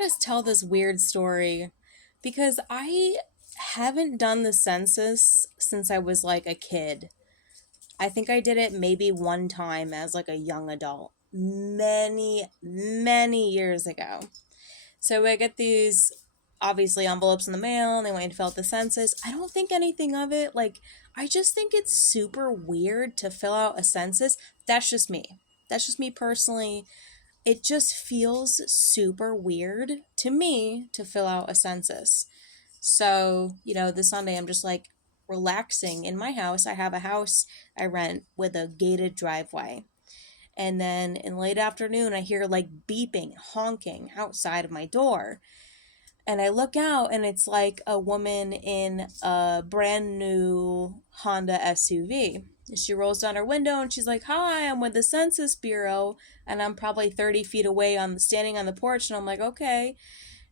gotta tell this weird story because I haven't done the census since I was like a kid. I think I did it maybe one time as like a young adult, many years ago. So I get these obviously envelopes in the mail and they want you to fill out the census. I don't think anything of it. I just think it's super weird to fill out a census. That's just me. That's just me personally. It just feels super weird to me to fill out a census. So, this Sunday I'm just like relaxing in my house. I have a house I rent with a gated driveway. And then in late afternoon, I hear like beeping, honking outside of my door. And I look out and it's like a woman in a brand new Honda SUV. She rolls down her window and she's like, "Hi, I'm with the Census Bureau." And I'm probably 30 feet away standing on the porch. And I'm like, "Okay."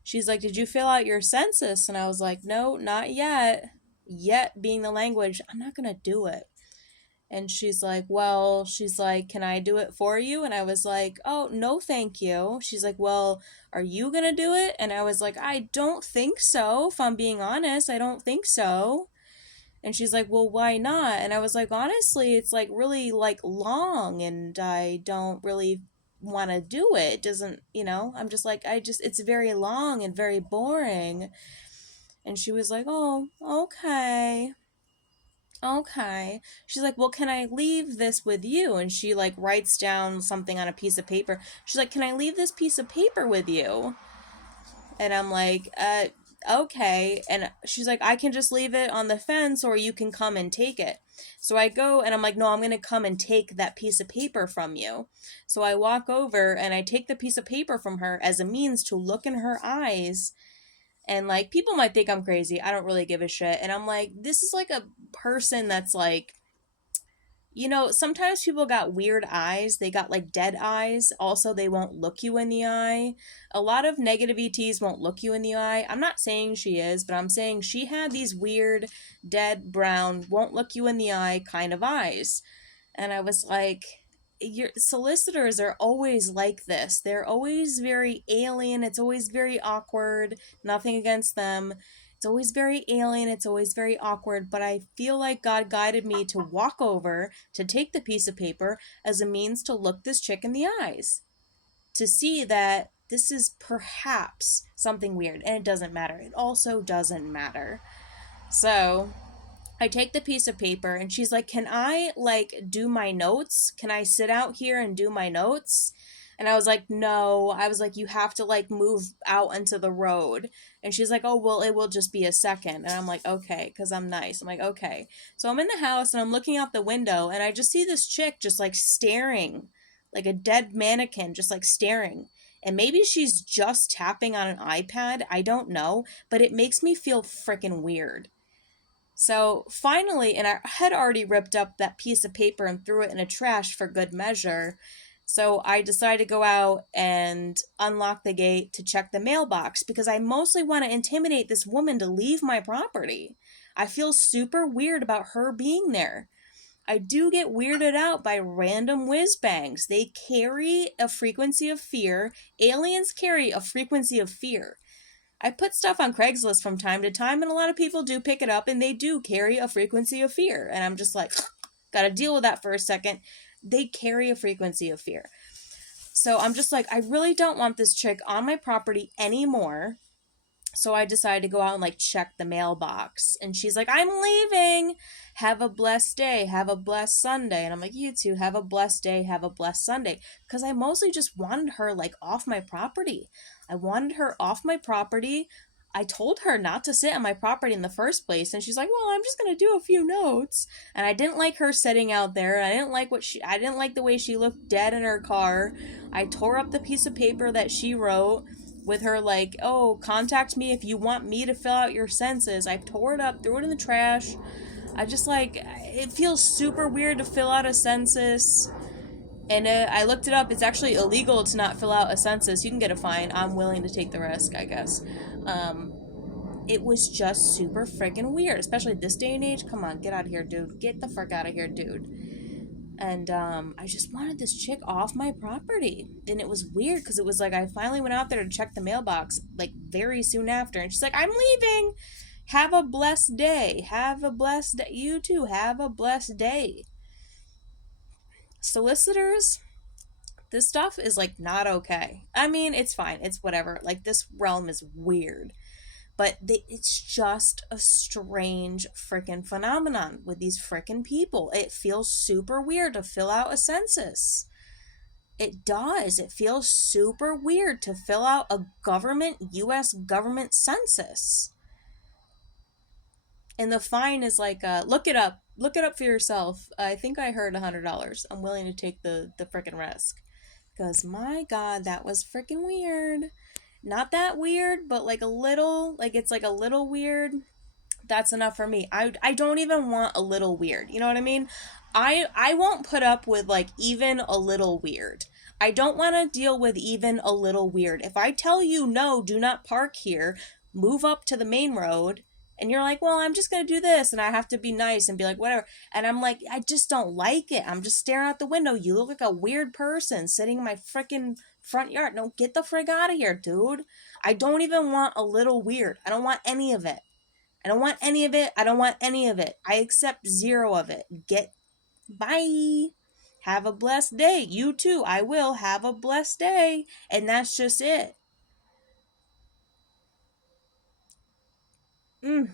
She's like, "Did you fill out your census?" And I was like, "No, not yet." Yet being the language, I'm not going to do it. And she's like, "Can I do it for you?" And I was like, "Oh, no, thank you." She's like, "Well, are you going to do it?" And I was like, "I don't think so. If I'm being honest, I don't think so." And she's like, "Well, why not?" And I was like, "Honestly, it's like really like long and I don't really want to do it. It doesn't, I'm just like, it's very long and very boring." And she was like, "Oh, okay." Okay. She's like, "Well, can I leave this with you?" And she like writes down something on a piece of paper. She's like, "Can I leave this piece of paper with you?" And I'm like, okay. And she's like, "I can just leave it on the fence or you can come and take it." So I go and I'm like, "No, I'm going to come and take that piece of paper from you." So I walk over and I take the piece of paper from her as a means to look in her eyes. And like, people might think I'm crazy. I don't really give a shit. And I'm like, this is like a person that's like, sometimes people got weird eyes. They got like dead eyes. Also, they won't look you in the eye. A lot of negative ETs won't look you in the eye. I'm not saying she is, but I'm saying she had these weird, dead, brown, won't look you in the eye kind of eyes. And I was like, your solicitors are always like this. They're always very alien. It's always very awkward. Nothing against them. It's always very alien. It's always very awkward. But I feel like God guided me to walk over to take the piece of paper as a means to look this chick in the eyes. To see that this is perhaps something weird. And it doesn't matter. It also doesn't matter. So I take the piece of paper and she's like, "Can I like do my notes? Can I sit out here and do my notes?" And I was like, "No." I was like, "You have to like move out into the road." And she's like, "Oh, well, it will just be a second." And I'm like, "Okay," because I'm nice. I'm like, "Okay." So I'm in the house and I'm looking out the window and I just see this chick just like staring, like a dead mannequin, just like staring. And maybe she's just tapping on an iPad. I don't know. But it makes me feel freaking weird. So finally, and I had already ripped up that piece of paper and threw it in a trash for good measure. So I decided to go out and unlock the gate to check the mailbox because I mostly want to intimidate this woman to leave my property. I feel super weird about her being there. I do get weirded out by random whiz bangs. They carry a frequency of fear. Aliens carry a frequency of fear. I put stuff on Craigslist from time to time, and a lot of people do pick it up, and they do carry a frequency of fear. And I'm just like, gotta deal with that for a second. They carry a frequency of fear. So I'm just like, I really don't want this chick on my property anymore. So I decided to go out and like check the mailbox. And she's like, "I'm leaving. Have a blessed day. Have a blessed Sunday." And I'm like, "You too. Have a blessed day. Have a blessed Sunday." Because I mostly just wanted her like off my property. I wanted her off my property. I told her not to sit on my property in the first place. And she's like, "Well, I'm just going to do a few notes." And I didn't like her sitting out there. I didn't like the way she looked dead in her car. I tore up the piece of paper that she wrote with her like, "Oh, contact me if you want me to fill out your census." I tore it up, threw it in the trash. I just like, it feels super weird to fill out a census. And I looked it up. It's actually illegal to not fill out a census. You can get a fine. I'm willing to take the risk, I guess. It was just super freaking weird, especially this day and age. Come on, get out of here, dude. Get the fuck out of here, dude. And I just wanted this chick off my property. And it was weird because it was like I finally went out there to check the mailbox like very soon after. And she's like, I'm leaving. Have a blessed day. Have a blessed day. You too. Have a blessed day. Solicitors, this stuff is like not okay. I mean, it's fine. It's whatever. Like, this realm is weird. But it's just a strange freaking phenomenon with these freaking people. It feels super weird to fill out a census. It does. It feels super weird to fill out a US government census. And the fine is like, look it up. Look it up for yourself. I think I heard $100. I'm willing to take the freaking risk. Because my God, that was freaking weird. Not that weird, but like a little, like it's like a little weird. That's enough for me. I don't even want a little weird. You know what I mean? I won't put up with like even a little weird. I don't want to deal with even a little weird. If I tell you no, do not park here, move up to the main road, and you're like, well, I'm just going to do this, and I have to be nice and be like, whatever. And I'm like, I just don't like it. I'm just staring out the window. You look like a weird person sitting in my freaking front yard. No, get the frig out of here, dude. I don't even want a little weird. I don't want any of it. I don't want any of it. I don't want any of it. I accept zero of it. Get bye. Have a blessed day. You too. I will have a blessed day. And that's just it. Mm.